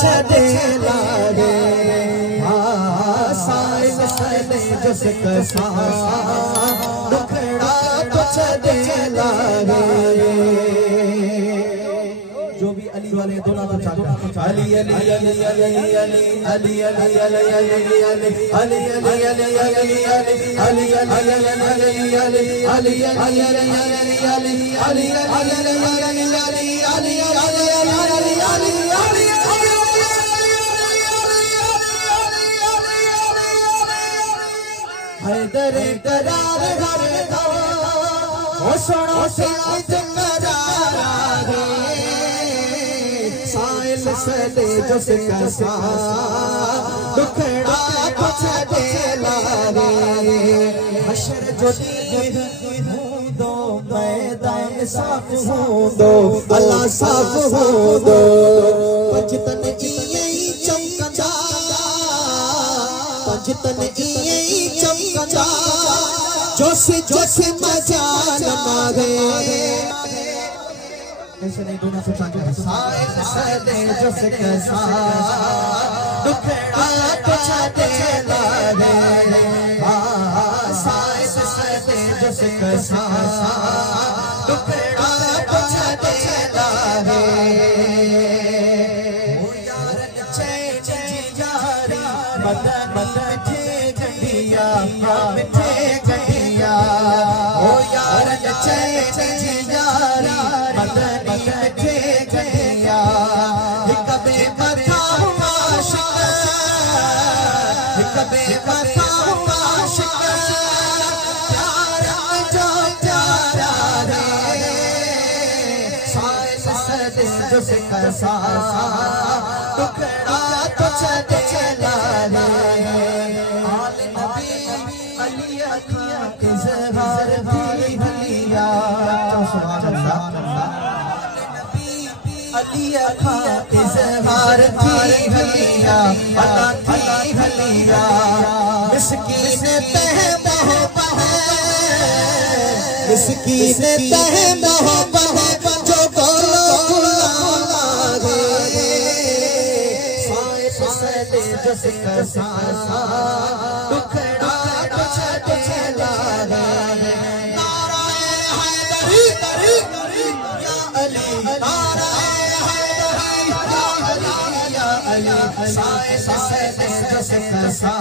छदे लागे साइल सने जस कसा दुखड़ा तो छदे लागे। जो भी अली वाले दोनों तो चाहता अली अली अली अली अली अली अली अली अली अली अली अली अली अली हैदर करार करदा ओ सुनो से करार साइल सदे जस कसा दुखड़ा कुछ दे लागे। हशर जो दीन दो मैदान साफ हो दो अल्लाह साफ हो दो पंजतन ई चमकदा पंजतन ई चमकदा जोश मजा न मारे। ऐसे नहीं दोनों से चाहते साइल सदे जस कसा दुखड़ा कुछ दे लागे साइल सदे जस कसा दुखड़ा कुछ दे लागे। ओ यार चैन यारी बदन मिठे गंडिया मिठे गंडिया ओ यार चैन यारी बदन मिठे गंडिया एक बेवफा आशिक एक बेवफा आशिक प्यारा जो प्यारा रे साइल सदे जस कसा दुखड़ा कुछ दे लागे। आल नबी अली अखा इज़हार भी लिया सुभान अल्लाह अली अखा इज़हार भी लिया अता थी लिया मिस्कीन तह मोहब्बत मिस्कीन तह मोहब्बत जो बोलो लागे साइल सदे जस कसा दुखड़ा कुछ दे लागे। नारायण हैदरी या अली नारायण हैदरी या अली या अली साइल सदे जस कसा